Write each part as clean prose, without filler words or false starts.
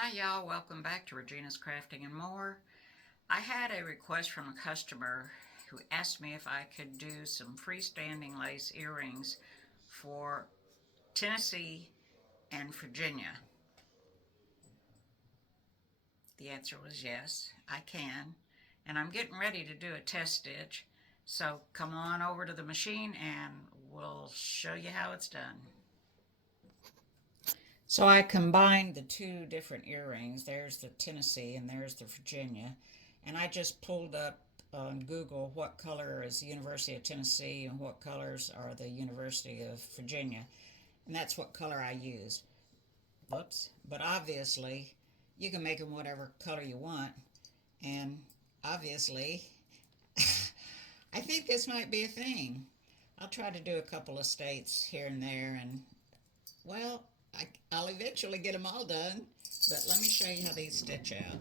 Hi y'all, welcome back to Regina's Crafting and More. I had a request from a customer who asked me if I could do some freestanding lace earrings for Tennessee and Virginia. The answer was yes, I can. And I'm getting ready to do a test stitch. So come on over to the machine and we'll show you how it's done. So I combined the two different earrings. There's the Tennessee and there's the Virginia. And I just pulled up on Google what color is the University of Tennessee and what colors are the University of Virginia. And that's what color I used. Whoops. But obviously, you can make them whatever color you want. And obviously, I think this might be a thing. I'll try to do a couple of states here and there, and well, I'll eventually get them all done, but let me show you how these stitch out.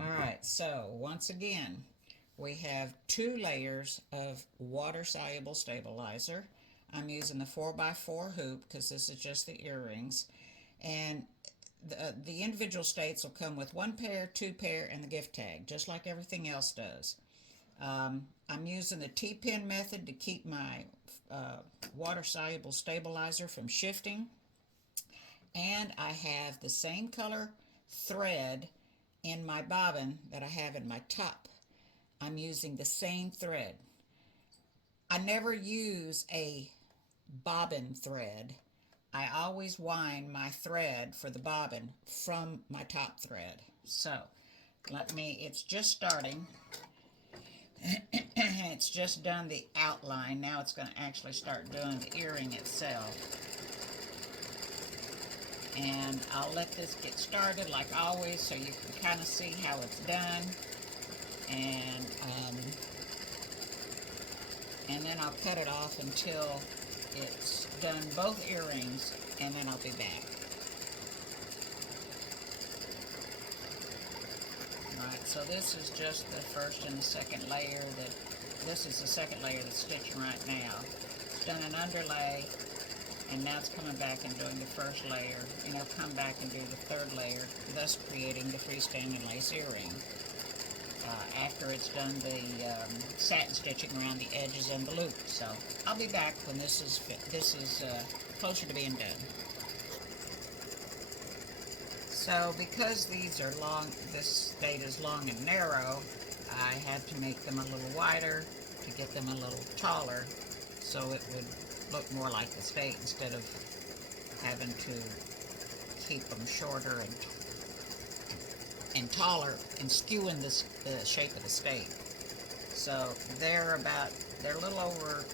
Alright, so once again, we have two layers of water-soluble stabilizer. I'm using the 4x4 hoop because this is just the earrings. And the individual states will come with one pair, two pair, and the gift tag, just like everything else does. I'm using the T-pin method to keep my water-soluble stabilizer from shifting. And I have the same color thread in my bobbin that I have in my top. I'm using the same thread. I never use a bobbin thread. I always wind my thread for the bobbin from my top thread. So it's just starting. It's just done the outline. Now it's going to actually start doing the earring itself. And I'll let this get started like always so you can kind of see how it's done. And then I'll cut it off until it's done both earrings, and then I'll be back. Alright, so this is just the first and the second layer. This is the second layer that's stitching right now. It's done an underlay, and now it's coming back and doing the first layer, and it'll come back and do the third layer, thus creating the freestanding lace earring. After it's done the satin stitching around the edges and the loop. So I'll be back when this is closer to being done. So because these are long, this state is long and narrow, I had to make them a little wider to get them a little taller, so it would look more like the state instead of having to keep them shorter and taller and skewing the shape of the state. So they're a little over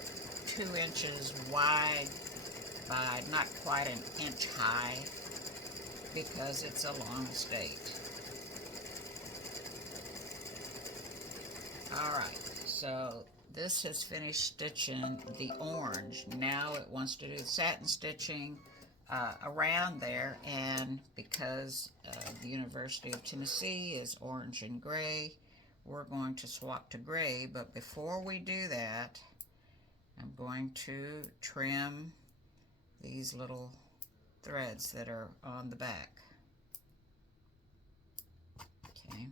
2 inches wide by not quite an inch high because it's a long state. Alright, so this has finished stitching the orange. Now it wants to do satin stitching around there, and because the University of Tennessee is orange and gray, we're going to swap to gray. But before we do that, I'm going to trim these little threads that are on the back. Okay,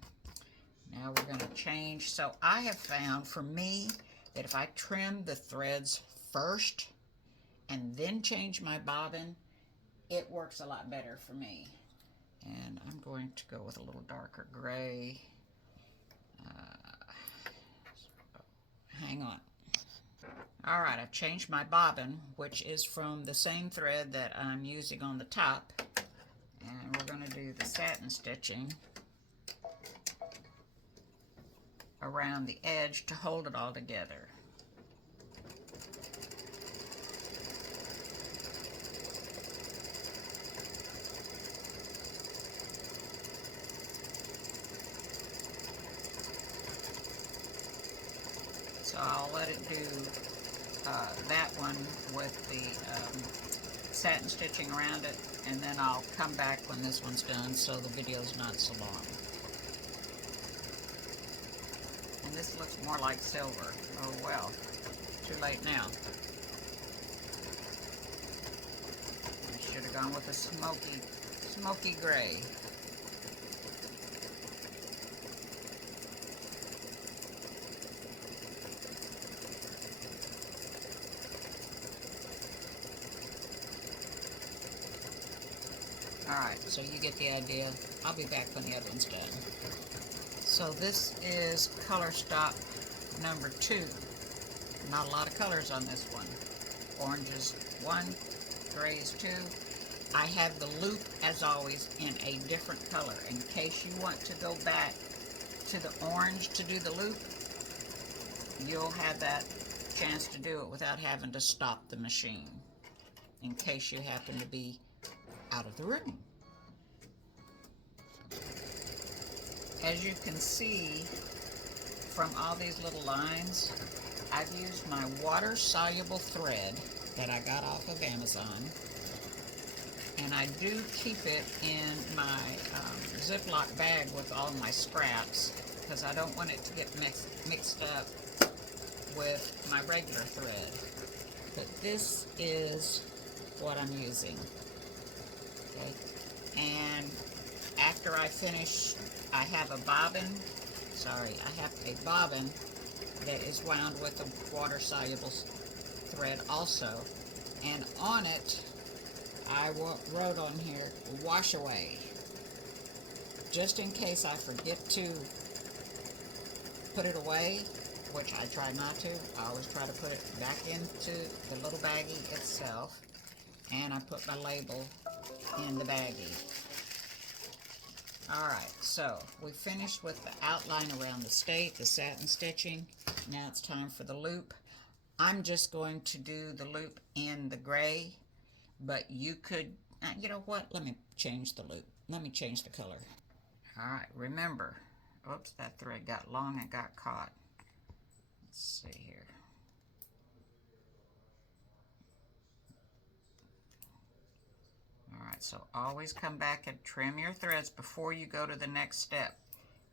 now we're going to change. So I have found for me that if I trim the threads first and then change my bobbin, it works a lot better for me. And I'm going to go with a little darker gray. Hang on. Alright, I've changed my bobbin, which is from the same thread that I'm using on the top. And we're going to do the satin stitching around the edge to hold it all together. So I'll let it do that one with the satin stitching around it, and then I'll come back when this one's done so the video's not so long. And this looks more like silver. Oh well, too late now. I should have gone with a smoky gray. Alright, so you get the idea. I'll be back when the other one's done. So this is color stop number 2. Not a lot of colors on this one. Orange is 1, gray is 2. I have the loop, as always, in a different color. In case you want to go back to the orange to do the loop, you'll have that chance to do it without having to stop the machine, in case you happen to be out of the room. As you can see from all these little lines, I've used my water-soluble thread that I got off of Amazon, and I do keep it in my Ziploc bag with all my scraps because I don't want it to get mixed up with my regular thread. But this is what I'm using. Okay. And after I finish, I have a bobbin that is wound with a water-soluble thread also, and on it I wrote on here, wash away, just in case I forget to put it away, which I try not to. I always try to put it back into the little baggie itself, and I put my label in the baggie. Alright, so we finished with the outline around the state, the satin stitching. Now it's time for the loop. I'm just going to do the loop in the gray, but you could, you know what, let me change the loop. Let me change the color. Alright, remember, oops, that thread got long and got caught. Let's see here. Alright, so always come back and trim your threads before you go to the next step.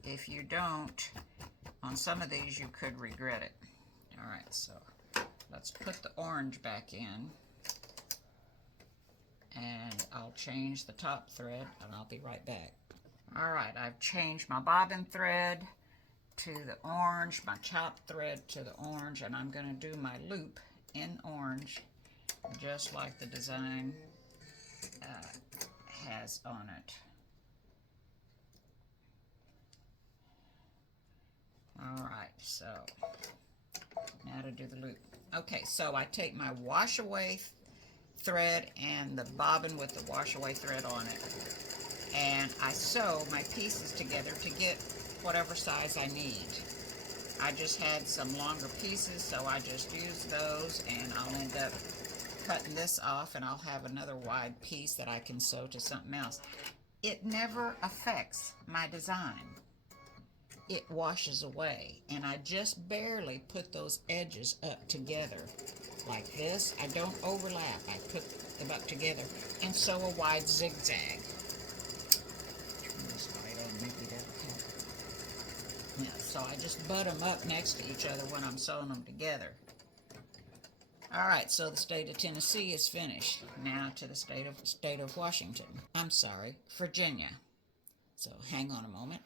If you don't, on some of these you could regret it. Alright, so let's put the orange back in, and I'll change the top thread and I'll be right back. Alright, I've changed my bobbin thread to the orange, my top thread to the orange, and I'm going to do my loop in orange just like the design has on it. Alright, so now to do the loop. Okay, so I take my wash away thread and the bobbin with the wash away thread on it, and I sew my pieces together to get whatever size I need. I just had some longer pieces, so I just used those, and I'll end up cutting this off, and I'll have another wide piece that I can sew to something else. It never affects my design. It washes away, and I just barely put those edges up together like this. I don't overlap. I put them up together and sew a wide zigzag. Turn this light on, maybe that'll help. Yeah, so I just butt them up next to each other when I'm sewing them together. Alright, so the state of Tennessee is finished. Now to the state of Washington. I'm sorry, Virginia. So hang on a moment.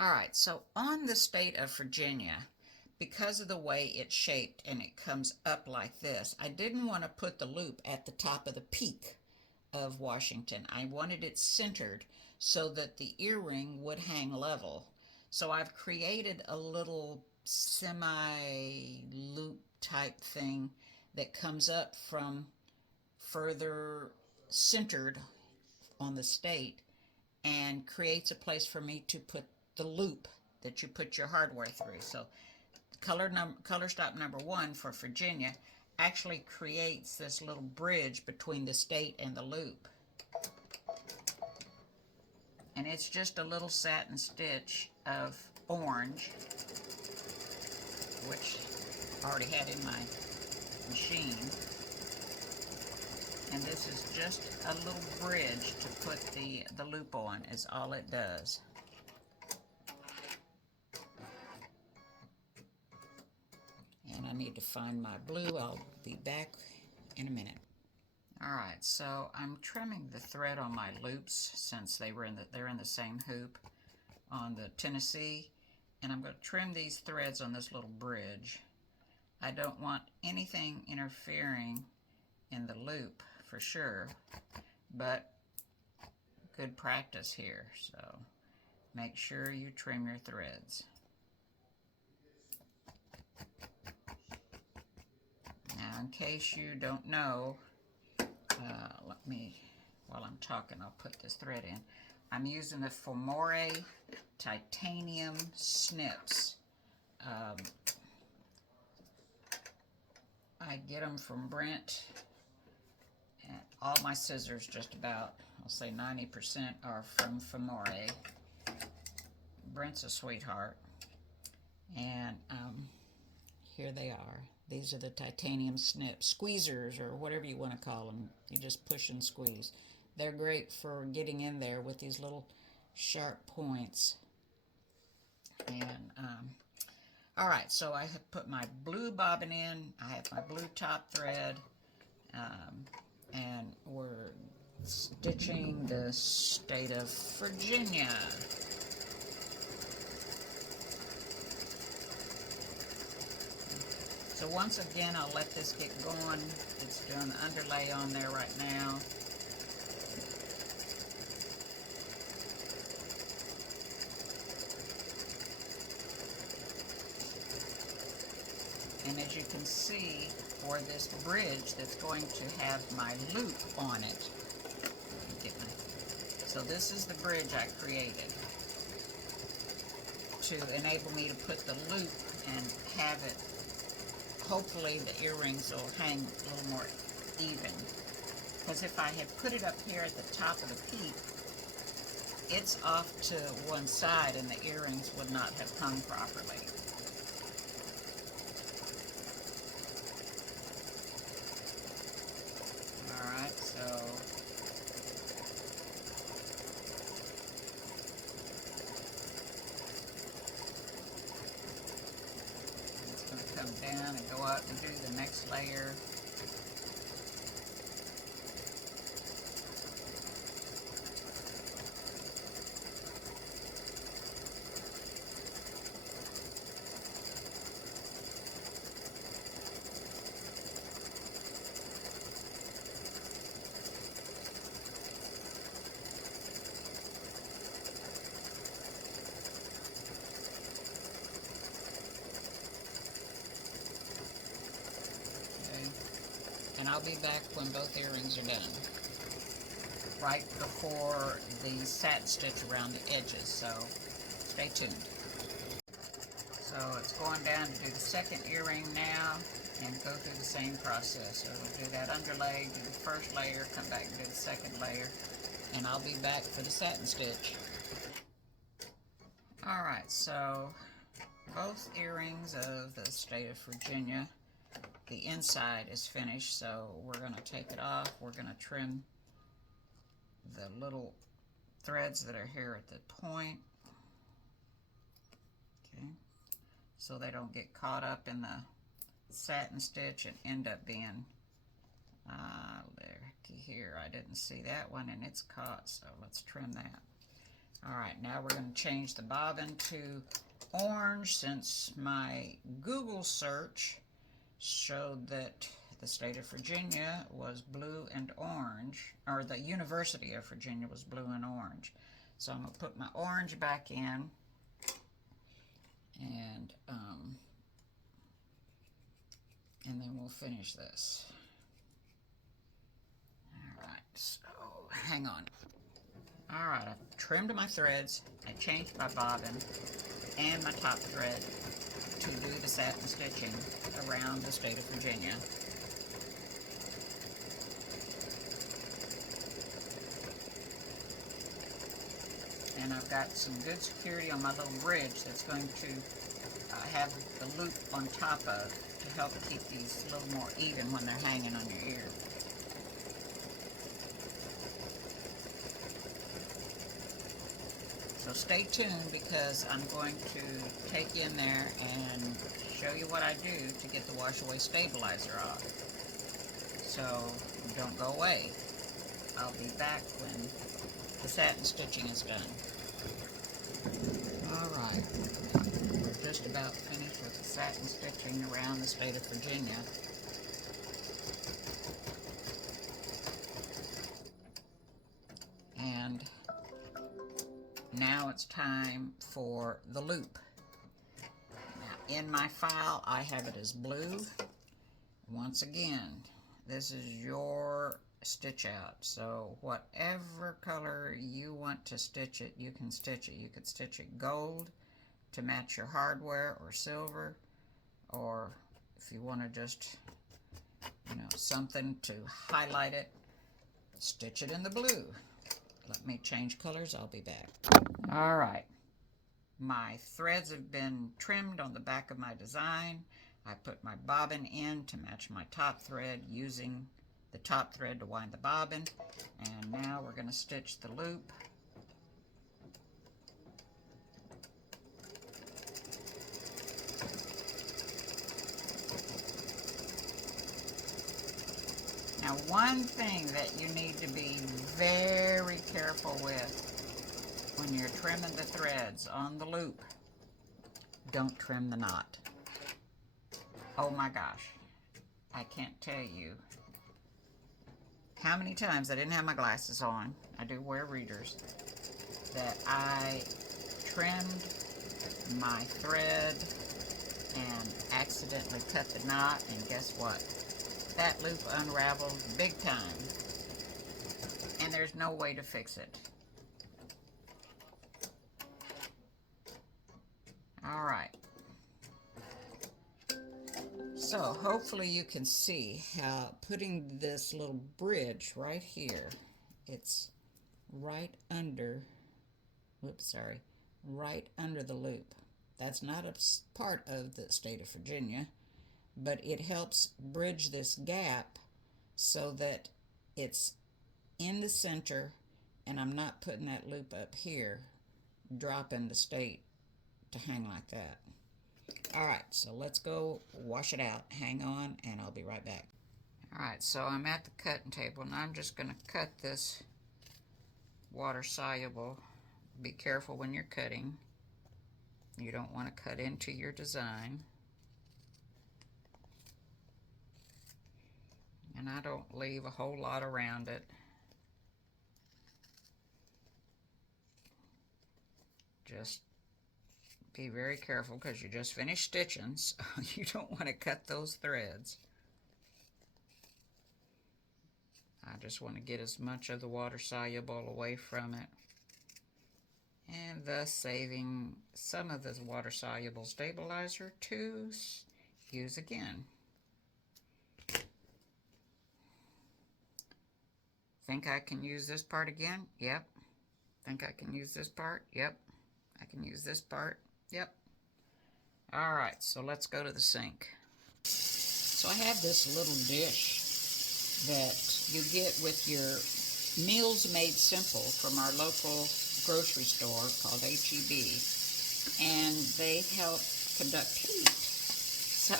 Alright, so on the state of Virginia, because of the way it's shaped and it comes up like this, I didn't want to put the loop at the top of the peak of Washington. I wanted it centered so that the earring would hang level. So I've created a little semi-loop type thing that comes up from further centered on the state and creates a place for me to put the loop that you put your hardware through. So color stop number 1 for Virginia actually creates this little bridge between the state and the loop. And it's just a little satin stitch of orange, which I already had in my machine. And this is just a little bridge to put the loop on, is all it does. And I need to find my blue. I'll be back in a minute. Alright, so I'm trimming the thread on my loops since they're in the same hoop on the Tennessee, and I'm going to trim these threads on this little bridge. I don't want anything interfering in the loop for sure, but good practice here, so make sure you trim your threads. Now, in case you don't know, while I'm talking, I'll put this thread in. I'm using the Femore titanium snips. I get them from Brent, and all my scissors, just about, I'll say 90%, are from Femore. Brent's a sweetheart. And here they are. These are the titanium snips, squeezers, or whatever you want to call them. You just push and squeeze. They're great for getting in there with these little sharp points. And all right, so I have put my blue bobbin in. I have my blue top thread, and we're stitching the state of Virginia. So once again, I'll let this get going. It's doing the underlay on there right now. And as you can see, for this bridge that's going to have my loop on it. So this is the bridge I created to enable me to put the loop and have it. Hopefully the earrings will hang a little more even. Because if I had put it up here at the top of the peak, it's off to one side and the earrings would not have hung properly. Alright, so come down and go up and do the next layer. And I'll be back when both earrings are done, right before the satin stitch around the edges, so stay tuned. So it's going down to do the second earring now and go through the same process. So we'll do that underlay, do the first layer, come back and do the second layer, and I'll be back for the satin stitch. Alright, so both earrings of the state of Virginia, the inside is finished, so we're going to take it off. We're going to trim the little threads that are here at the point, okay, so they don't get caught up in the satin stitch and end up being here. I didn't see that one and it's caught, so let's trim that. Alright, now we're going to change the bobbin to orange since my Google search showed that the state of Virginia was blue and orange, or the University of Virginia was blue and orange. So I'm going to put my orange back in, and then we'll finish this. Alright, so hang on. Alright, I've trimmed my threads, I changed my bobbin and my top thread to do the satin stitching around the state of Virginia. And I've got some good security on my little bridge that's going to have the loop on top of to help keep these a little more even when they're hanging on your ear. So stay tuned because I'm going to take you in there and show you what I do to get the wash away stabilizer off. So Don't go away. I'll be back when the satin stitching is done. Alright, we're just about finished with the satin stitching around the state of Virginia. And now it's time for the loop. Now, in my file, I have it as blue. Once again, this is your stitch out, so whatever color you want to stitch it, you can stitch it. You could stitch it gold to match your hardware, or silver, or if you want to just, something to highlight it, stitch it in the blue. Let me change colors, I'll be back. Alright, my threads have been trimmed on the back of my design. I put my bobbin in to match my top thread, using the top thread to wind the bobbin. And now we're going to stitch the loop. Now, one thing that you need to be very careful with when you're trimming the threads on the loop, don't trim the knot. Oh my gosh, I can't tell you how many times, I didn't have my glasses on, I do wear readers, that I trimmed my thread and accidentally cut the knot, and guess what? That loop unraveled big time, and there's no way to fix it. Alright. So hopefully you can see how putting this little bridge right here, it's right under, right under the loop. That's not a part of the state of Virginia, but it helps bridge this gap so that it's in the center and I'm not putting that loop up here, dropping the state to hang like that. Alright, so let's go wash it out. Hang on, and I'll be right back. Alright, so I'm at the cutting table, and I'm just going to cut this water soluble. Be careful when you're cutting. You don't want to cut into your design. And I don't leave a whole lot around it. Just be very careful, because you just finished stitching, so you don't want to cut those threads. I just want to get as much of the water soluble away from it, and thus saving some of the water soluble stabilizer to use again. Think I can use this part again? Yep. Think I can use this part? Yep. I can use this part? Yep. Alright, so let's go to the sink. So I have this little dish that you get with your Meals Made Simple from our local grocery store called HEB, and they help conduct heat. So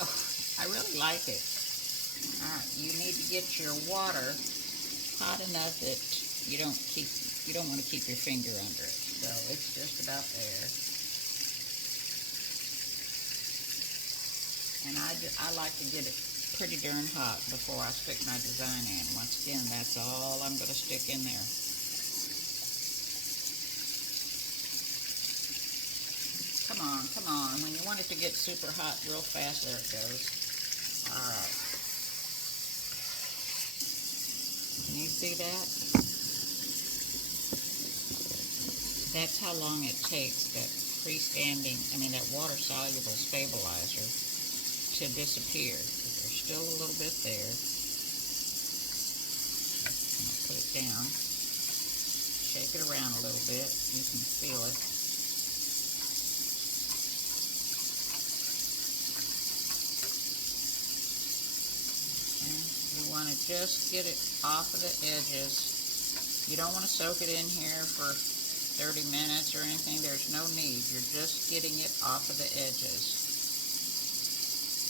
I really like it. Alright, you need to get your water hot enough that you don't want to keep your finger under it. So it's just about there. And I like to get it pretty darn hot before I stick my design in. Once again, that's all I'm going to stick in there. Come on, come on. When you want it to get super hot real fast, there it goes. Alright. Can you see that? That's how long it takes that that water-soluble stabilizer to disappear. There's still a little bit there. I'm going to put it down. Shake it around a little bit. You can feel it. And you want to just get it off of the edges. You don't want to soak it in here for 30 minutes or anything. There's no need. You're just getting it off of the edges.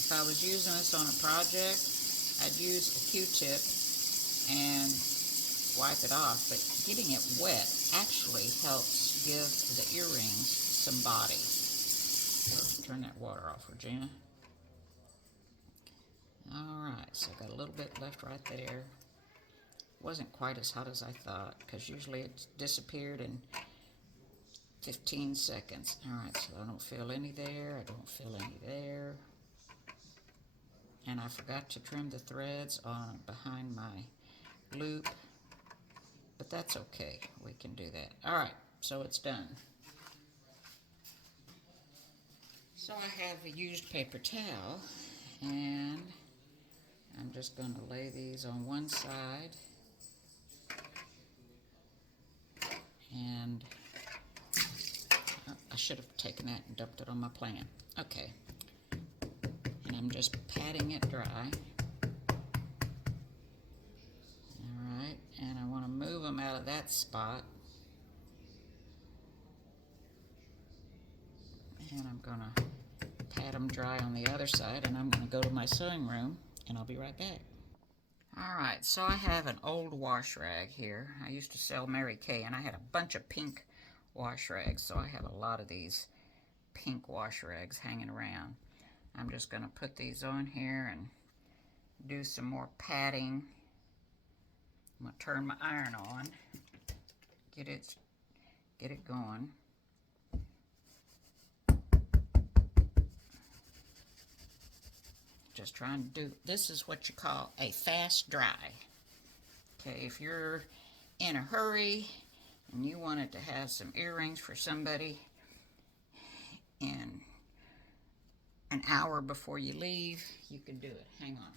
If I was using this on a project, I'd use a Q-tip and wipe it off, but getting it wet actually helps give the earrings some body. Turn that water off, Regina. Alright, so I've got a little bit left right there. Wasn't quite as hot as I thought, because usually it's disappeared in 15 seconds. Alright, so I don't feel any there, I don't feel any there. And I forgot to trim the threads on behind my loop, but that's okay, we can do that. Alright, so it's done. So I have a used paper towel, and I'm just going to lay these on one side, and I should have taken that and dumped it on my plant. Okay, and I'm just patting it dry. Alright, and I want to move them out of that spot. And I'm going to pat them dry on the other side, and I'm going to go to my sewing room, and I'll be right back. Alright, so I have an old wash rag here. I used to sell Mary Kay, and I had a bunch of pink wash rags, so I have a lot of these pink wash rags hanging around. I'm just going to put these on here and do some more patting. I'm going to turn my iron on, get it going. Just trying to do, this is what you call a fast dry. Okay, if you're in a hurry and you wanted to have some earrings for somebody in an hour before you leave, you can do it. Hang on.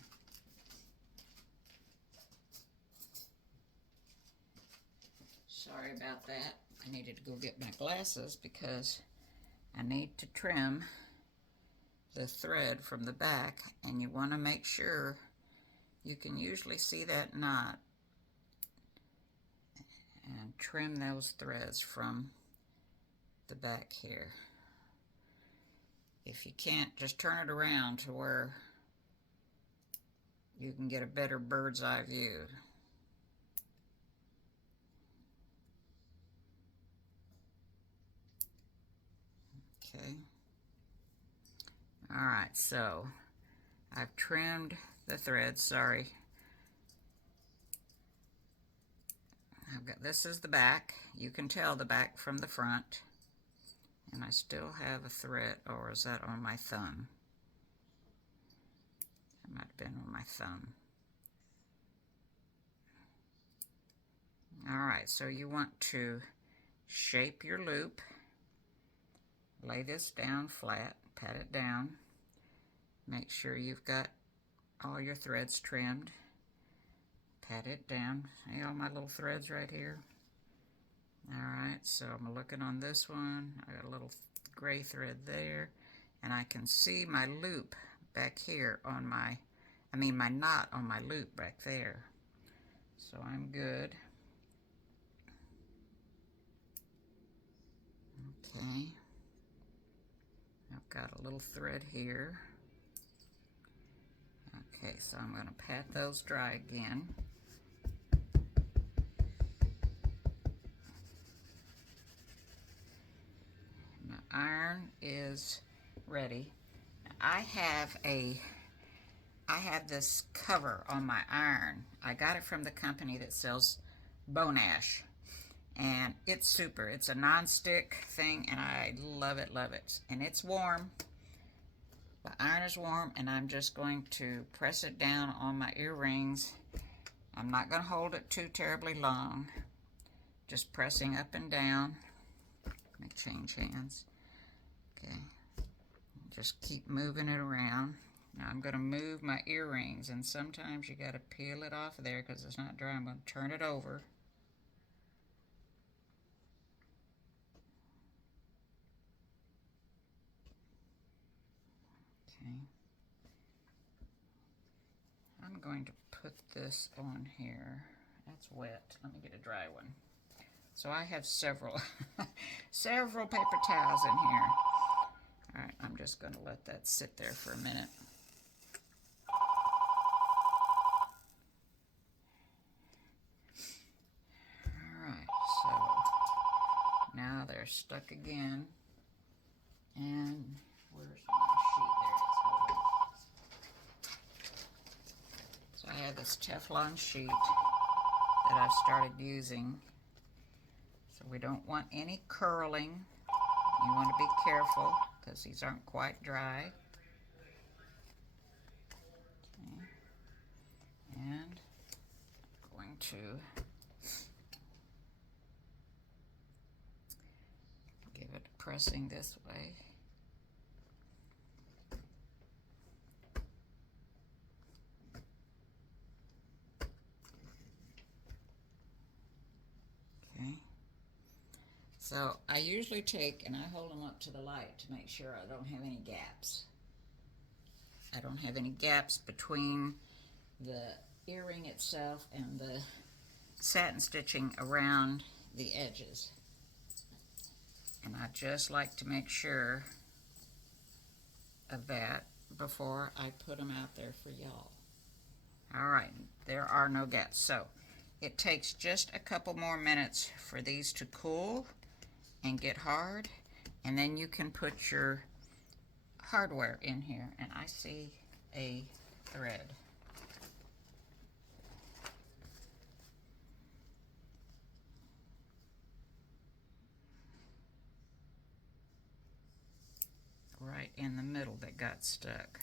Sorry about that. I needed to go get my glasses because I need to trim the thread from the back, and you want to make sure you can usually see that knot, and trim those threads from the back here. If you can't, just turn it around to where you can get a better bird's eye view. Okay. Alright, so I've trimmed the threads. Sorry. This is the back. You can tell the back from the front. And I still have a thread, or is that on my thumb? That might have been on my thumb. Alright, so you want to shape your loop. Lay this down flat, pat it down. Make sure you've got all your threads trimmed. Pat it down. See all my little threads right here? Alright, so I'm looking on this one. I got a little gray thread there. And I can see my loop back here on my knot on my loop back there. So I'm good. Okay. I've got a little thread here. Okay, so I'm going to pat those dry again. My iron is ready. I have this cover on my iron. I got it from the company that sells bone ash. And it's super. It's a non-stick thing, and I love it, love it. And it's warm. The iron is warm, and I'm just going to press it down on my earrings. I'm not going to hold it too terribly long. Just pressing up and down. Let me change hands. Okay. Just keep moving it around. Now I'm going to move my earrings, and sometimes you got to peel it off of there because it's not dry. I'm going to turn it over. Okay. I'm going to put this on here. That's wet. Let me get a dry one. So I have several several paper towels in here. All right, I'm just going to let that sit there for a minute. Now they're stuck again. And where's my sheet? There it is. So I have this Teflon sheet that I've started using. So we don't want any curling. You want to be careful because these aren't quite dry. Okay. And I'm going to give it a pressing this way. Okay. So I usually take and I hold them up to the light to make sure I don't have any gaps. I don't have any gaps between the earring itself and the satin stitching around the edges. And I just like to make sure of that before I put them out there for y'all. All right, there are no gaps. So it takes just a couple more minutes for these to cool and get hard, and then you can put your hardware in here. And I see a thread. Right in the middle that got stuck.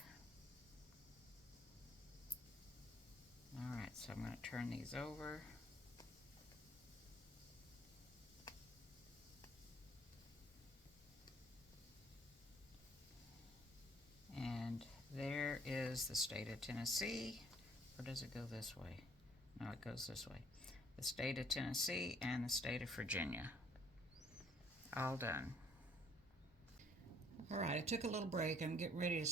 All right, so I'm going to turn these over. And there is the state of Tennessee. Or does it go this way? No, it goes this way. The state of Tennessee and the state of Virginia. All done. All right, I took a little break. I'm getting ready to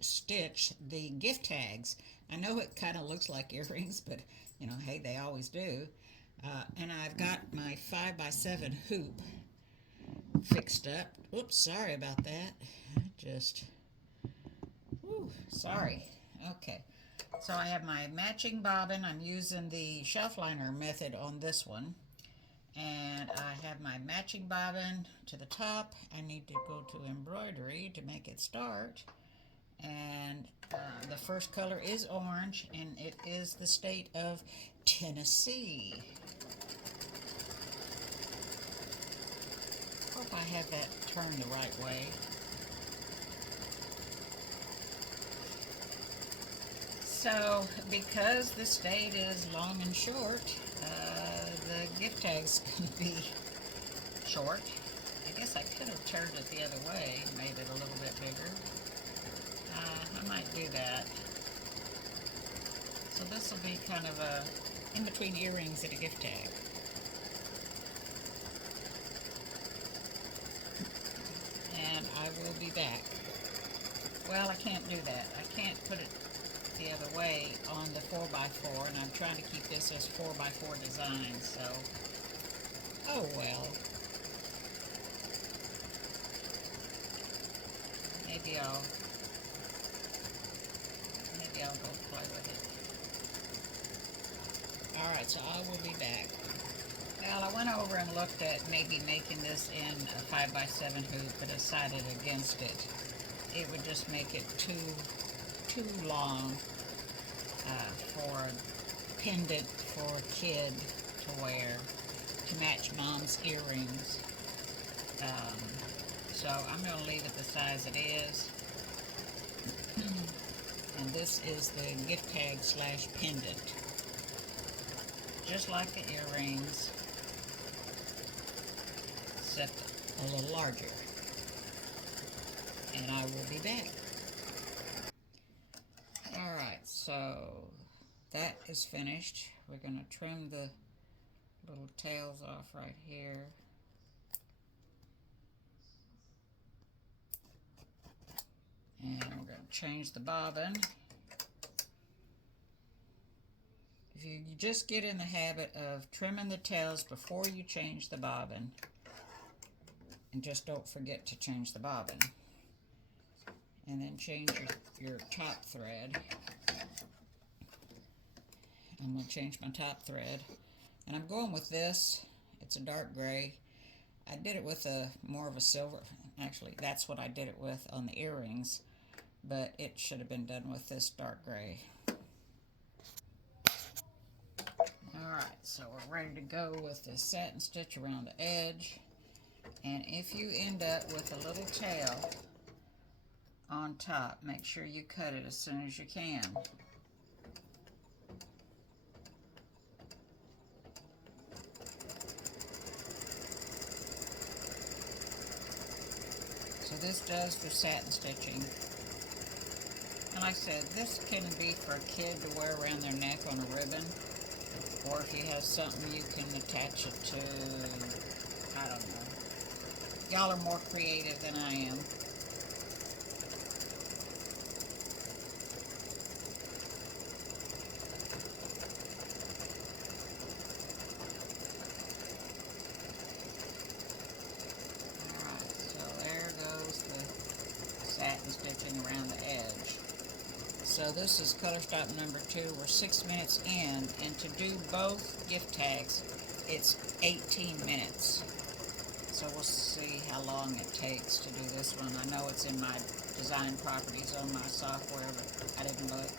stitch the gift tags. I know it kind of looks like earrings, but you know, hey, they always do. And I've got my 5x7 hoop fixed up. Oops, sorry about that. Sorry. Okay. So I have my matching bobbin. I'm using the shelf liner method on this one. And I have my matching bobbin to the top. I need to go to embroidery to make it start. And the first color is orange, and it is the state of Tennessee. Hope I have that turned the right way. So, because the state is long and short, the gift tag's going to be short. I guess I could have turned it the other way, made it a little bit bigger. I might do that. So this will be kind of a in between earrings and a gift tag. And I will be back. Well, I can't do that. I can't put it the other way on the 4x4, and I'm trying to keep this as 4x4 design, so oh well. Maybe I'll go play with it. Alright, so I will be back. Well, I went over and looked at maybe making this in a 5x7 hoop, but decided against it. It would just make it too long for a pendant for a kid to wear to match mom's earrings. So I'm going to leave it the size it is. And this is the gift tag slash pendant. Just like the earrings, except a little larger. And I will be back. Alright, so that is finished. We're going to trim the little tails off right here. And we're going to change the bobbin. If you just get in the habit of trimming the tails before you change the bobbin, and just don't forget to change the bobbin. And then change your top thread. I'm going to change my top thread. And I'm going with this. It's a dark gray. I did it with a more of a silver. Actually, that's what I did it with on the earrings, but it should have been done with this dark gray. Alright, so we're ready to go with the satin stitch around the edge. And if you end up with a little tail on top, make sure you cut it as soon as you can. So this does the satin stitching. And like I said, this can be for a kid to wear around their neck on a ribbon, or if you have something you can attach it to, I don't know. Y'all are more creative than I am. Alright, so there goes the satin stitching around the edge. So this is color stop number 2. We're 6 minutes in, and to do both gift tags, it's 18 minutes. So we'll see how long it takes to do this one. I know it's in my design properties on my software, but I didn't look.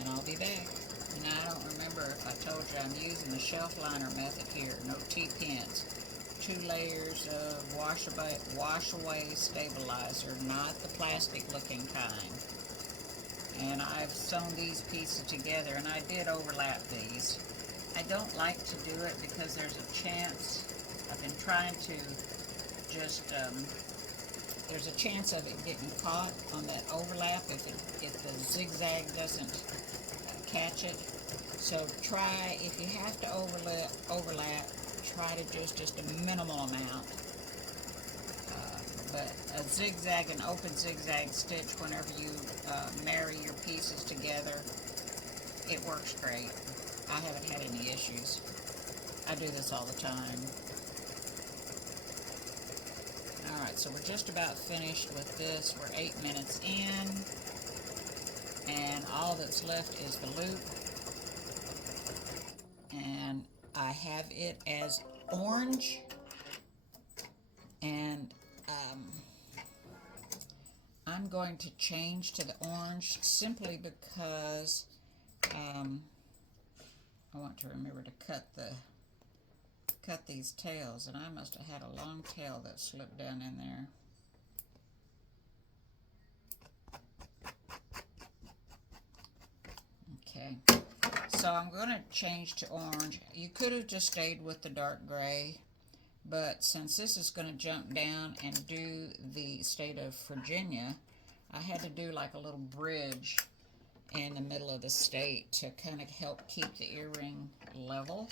And I'll be back. And I don't remember if I told you I'm using the shelf liner method here. No T-pins. 2 layers of wash away stabilizer, not the plastic looking kind. And I've sewn these pieces together, and I did overlap these. I don't like to do it because there's a chance, I've been trying to just, there's a chance of it getting caught on that overlap if the zigzag doesn't catch it. So try, if you have to overlap, try to just a minimal amount. But a zigzag, an open zigzag stitch, whenever you marry your pieces together, it works great. I haven't had any issues. I do this all the time. Alright, so we're just about finished with this. We're 8 minutes in, and all that's left is the loop. And I have it as orange, and I'm going to change to the orange simply because I want to remember to cut these tails, and I must have had a long tail that slipped down in there. Okay, so I'm going to change to orange. You could have just stayed with the dark gray, but since this is going to jump down and do the state of Virginia, I had to do like a little bridge in the middle of the state to kind of help keep the earring level.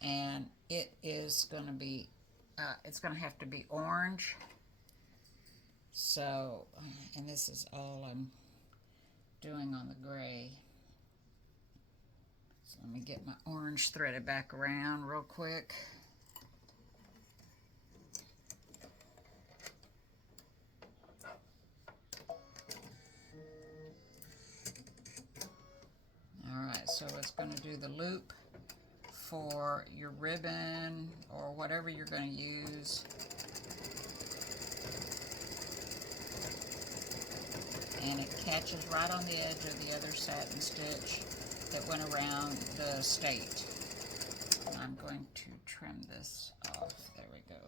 And it is going to be, it's going to have to be orange. So, and this is all I'm doing on the gray. So let me get my orange threaded back around real quick. Alright, so it's going to do the loop for your ribbon or whatever you're going to use. And it catches right on the edge of the other satin stitch that went around the state. And I'm going to trim this off. There we go.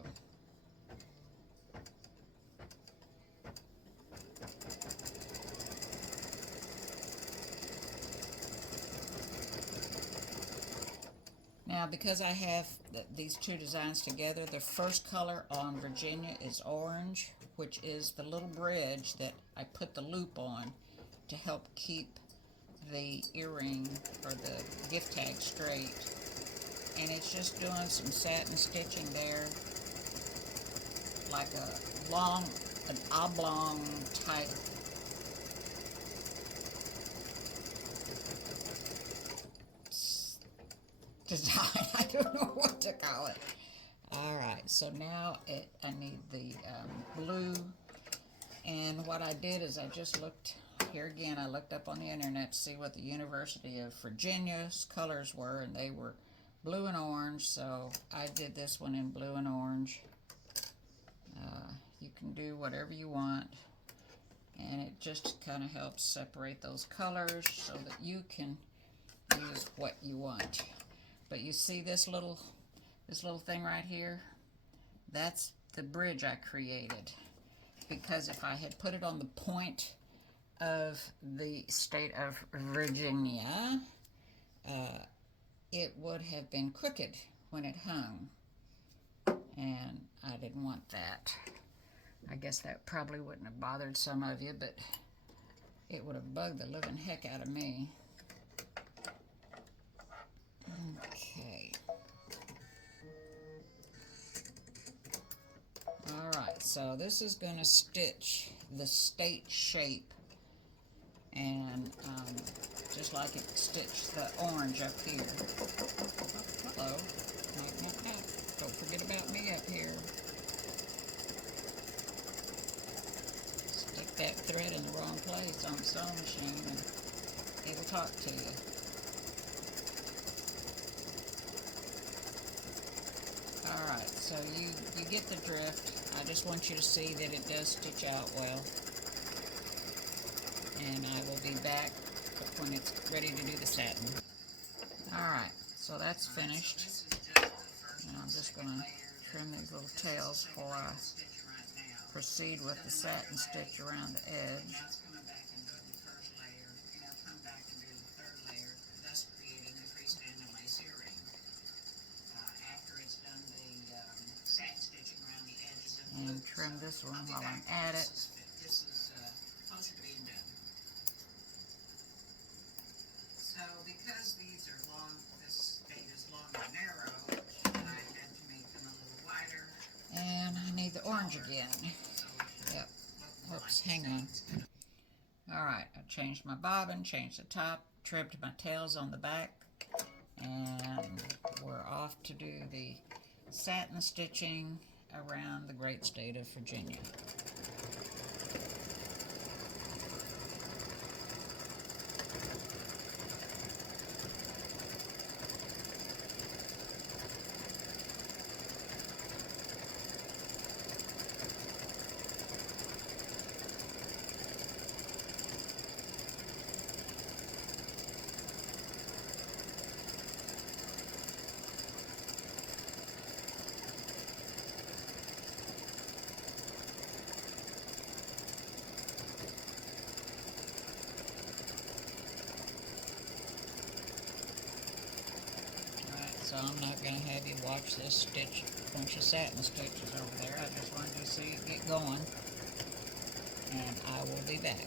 Now, because I have these two designs together, the first color on Virginia is orange, which is the little bridge that I put the loop on to help keep the earring or the gift tag straight. And it's just doing some satin stitching there, like an oblong type design. I don't know what to call it. Alright, so now I need the blue, and what I did is I just looked, here again, I looked up on the internet to see what the University of Virginia's colors were, and they were blue and orange, so I did this one in blue and orange. You can do whatever you want, and it just kind of helps separate those colors so that you can use what you want. But you see this little thing right here? That's the bridge I created, because if I had put it on the point of the state of Virginia, it would have been crooked when it hung, and I didn't want that. I guess that probably wouldn't have bothered some of you, but it would have bugged the living heck out of me. Okay. Alright, so this is going to stitch the state shape, and just like it stitched the orange up here. Oh, hello. Don't forget about me up here. Stick that thread in the wrong place on the sewing machine and it'll talk to you. Alright, so you get the drift. I just want you to see that it does stitch out well. And I will be back when it's ready to do the satin. Alright, so that's finished. And I'm just going to trim these little tails before I proceed with the satin stitch around the edge. And trim this one while I'm at it. So because these are long, this state is long and narrow, I had to make them a little wider. And I need the orange again. Yep. Oops, hang on. Alright, I changed my bobbin, changed the top, trimmed my tails on the back, and we're off to do the satin stitching around the great state of Virginia. So I'm not going to have you watch this stitch, bunch of satin stitches over there. I just wanted to see it get going, and I will be back.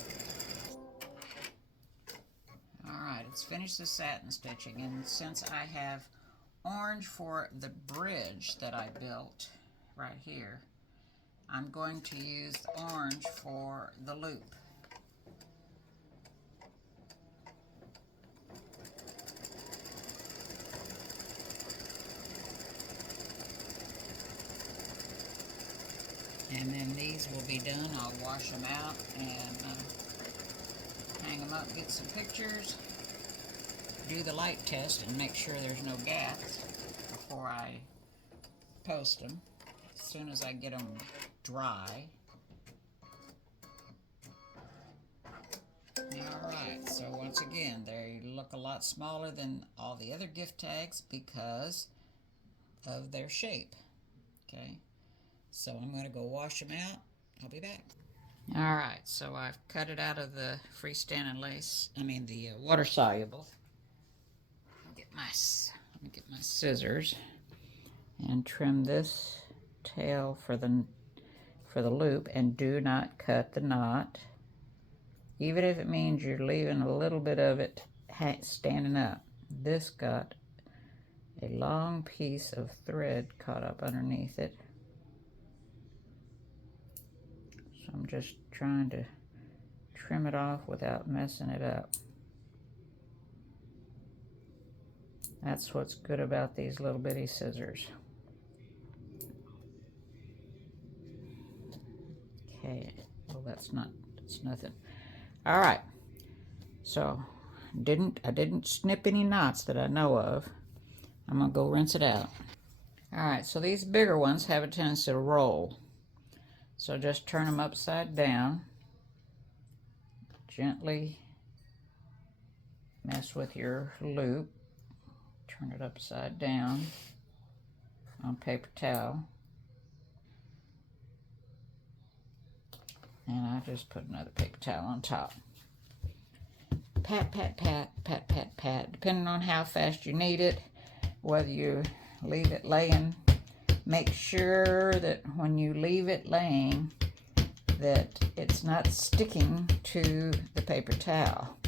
Alright, it's finished the satin stitching, and since I have orange for the bridge that I built right here, I'm going to use the orange for the loop. And then these will be done. I'll wash them out and hang them up, get some pictures, do the light test and make sure there's no gaps before I post them. As soon as I get them dry. Alright, so once again, they look a lot smaller than all the other gift tags because of their shape. Okay. So I'm going to go wash them out. I'll be back. Alright, so I've cut it out of the freestanding lace, the water soluble. Let me get my scissors and trim this tail for the loop, and do not cut the knot. Even if it means you're leaving a little bit of it standing up. This got a long piece of thread caught up underneath it. I'm just trying to trim it off without messing it up. That's what's good about these little bitty scissors. Okay, well that's nothing. All right, so I didn't snip any knots that I know of. I'm going to go rinse it out. Alright, so these bigger ones have a tendency to roll. So just turn them upside down. Gently mess with your loop. Turn it upside down on paper towel. And I just put another paper towel on top. Pat, pat, pat, pat, pat, pat, depending on how fast you need it, whether you leave it laying. Make sure that when you leave it laying, that it's not sticking to the paper towel.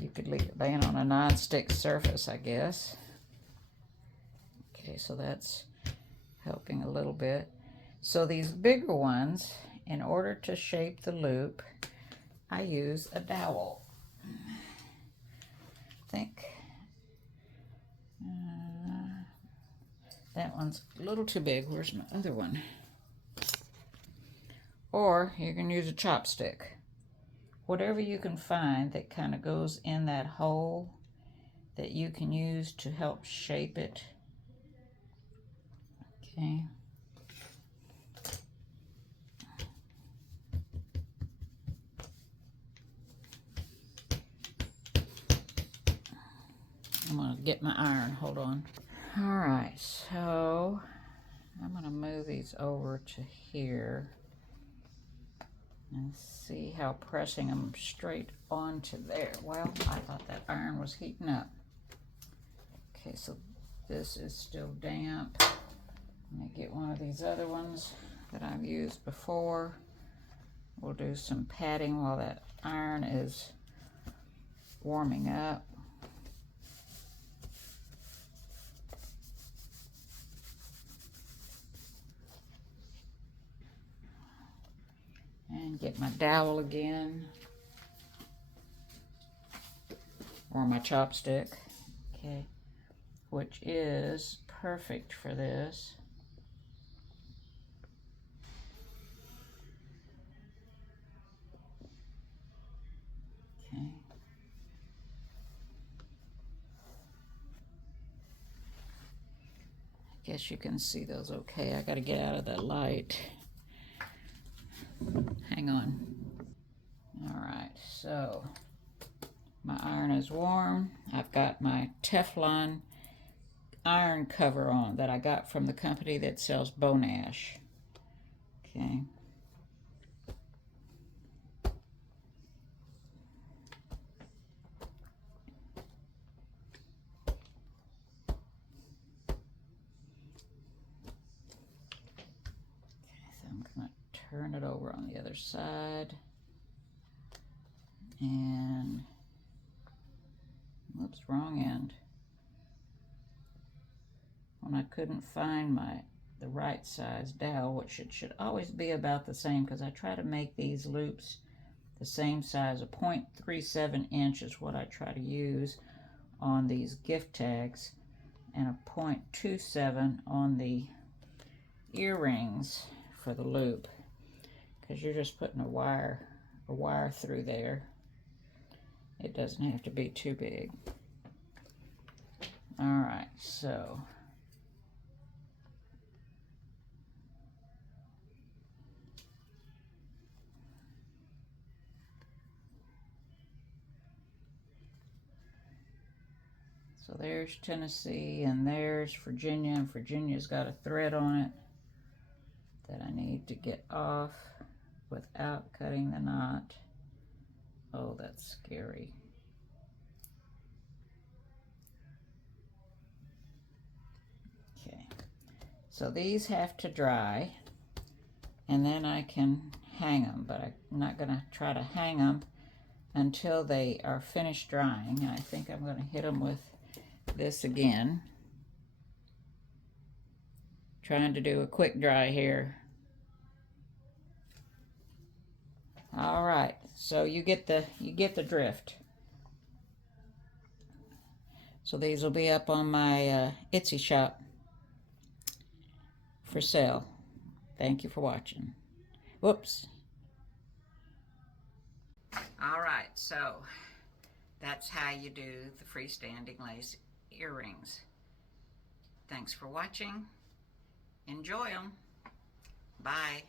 You could leave it laying on a non-stick surface, I guess. Okay, so that's helping a little bit. So these bigger ones, in order to shape the loop, I use a dowel. I think that one's a little too big. Where's my other one? Or you can use a chopstick. Whatever you can find that kind of goes in that hole that you can use to help shape it. Okay. I'm going to get my iron. Hold on. All right, so I'm going to move these over to here and see how pressing them straight onto there. Well, I thought that iron was heating up. Okay, so this is still damp. Let me get one of these other ones that I've used before. We'll do some patting while that iron is warming up. And get my dowel again, or my chopstick, okay, which is perfect for this. Okay. I guess you can see those okay. I got to get out of that light. Hang on. All right, so my iron is warm. I've got my Teflon iron cover on that I got from the company that sells bone ash. Okay. So I'm going to turn it over on the other side. And, whoops, wrong end. When I couldn't find the right size dowel, which it should always be about the same, because I try to make these loops the same size. A 0.37 inch is what I try to use on these gift tags, and a 0.27 on the earrings for the loop, because you're just putting a wire through there. It doesn't have to be too big. All right, so there's Tennessee and there's Virginia, and Virginia's got a thread on it that I need to get off without cutting the knot. Oh, that's scary. Okay, so these have to dry, and then I can hang them, but I'm not going to try to hang them until they are finished drying. I think I'm going to hit them with this again. Trying to do a quick dry here. All right, so you get the drift. So these will be up on my Etsy shop for sale. Thank you for watching. Whoops. All right, so that's how you do the freestanding lace earrings. Thanks for watching. Enjoy them. Bye.